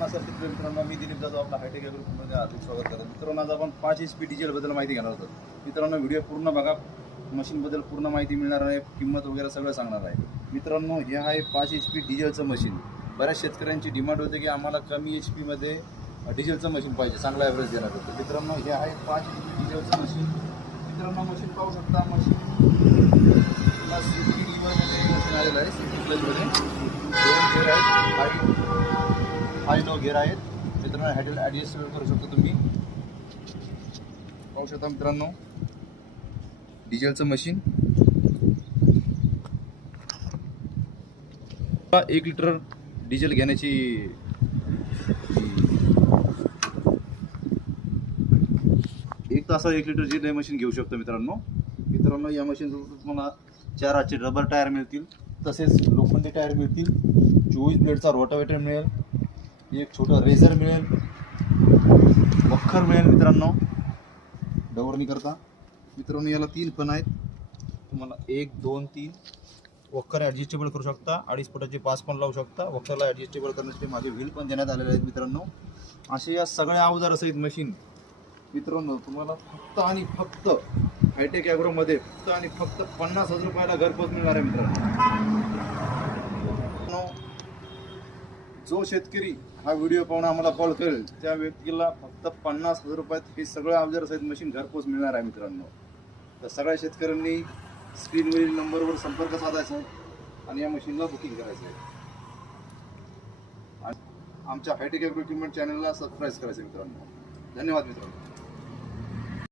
नमस्कार मित्रांनो, मी दिलीप जाधव आपला हायटेक ॲग्रोमध्ये हार्दिक स्वागत करतो. मित्रांनो, आज आपण 5 HP डिझेलबद्दल माहिती घेणार आहोत. मित्रांनो, व्हिडिओ पूर्ण बघा. मशीनबद्दल पूर्ण माहिती मिळणार आहे, किंमत वगैरे सगळं सांगणार आहे. मित्रांनो, हे आहे 5 HP डिझेलचं मशीन. बऱ्याच शेतकऱ्यांची डिमांड होते की आम्हाला कमी HP मध्ये डिझेलचं मशीन पाहिजे, चांगला ॲव्हरेज देणार होतं. मित्रांनो, हे आहे 5 HP डिझेलचं मशीन. मित्रांनो, मशीन पाहू शकता. मशीन मशीन आलेलं आहे. सिटी प्लसमध्ये 2 गेअर आहेत, हाय लो गेअर आहेत. मित्रांनो, हँडल ॲडजस्टेबल करू शकता तुम्ही. पाहू शकता मित्रांनो, डिझेलचं मशीन. 1 लिटर डिझेल घेण्याची 1 तासात 1 लिटर डिझेल मशीन घेऊ शकतो. मित्रांनो, या मशीनचं तुम्हाला 4 हातचे रबर टायर मिळतील, तसेच लोखंडी टायर मिळतील, 24 ब्लेडचा रोटावेटर मिळेल, एक छोटं रेझर मिळेल, वखर मिळेल. मित्रांनो, डवरणी करता. मित्रांनो, याला 3 फण आहेत. तुम्हाला 1, 2, 3 वखर ॲडजस्टेबल करू शकता. 2.5 फुटाचे 5 पण लावू शकता. वखरला ॲडजस्टेबल करण्यासाठी मागे व्हील पण देण्यात आलेले आहेत. मित्रांनो, असे या सगळ्या अवजारासहित मशीन मित्रांनो तुम्हाला फक्त आणि फक्त हायटेक ॲग्रोमध्ये फक्त 50,000 रुपयाला घरपोच मिळणार आहे. मित्रांनो, जो शेतकरी हा व्हिडिओ पाहून आम्हाला कॉल करेल त्या व्यक्तीला फक्त 50,000 रुपयात हे सगळं अवजारासहित मशीन घरपोच मिळणार आहे. मित्रांनो, तर सगळ्या शेतकऱ्यांनी स्क्रीनवरील नंबरवर संपर्क साधायचा आहे आणि या मशीनला बुकिंग करायचं आहे. आणि आमच्या हायटेक ॲग्रो इक्विपमेंट चॅनलला सबस्क्राईब करायचं. मित्रांनो, धन्यवाद. मित्रांनो.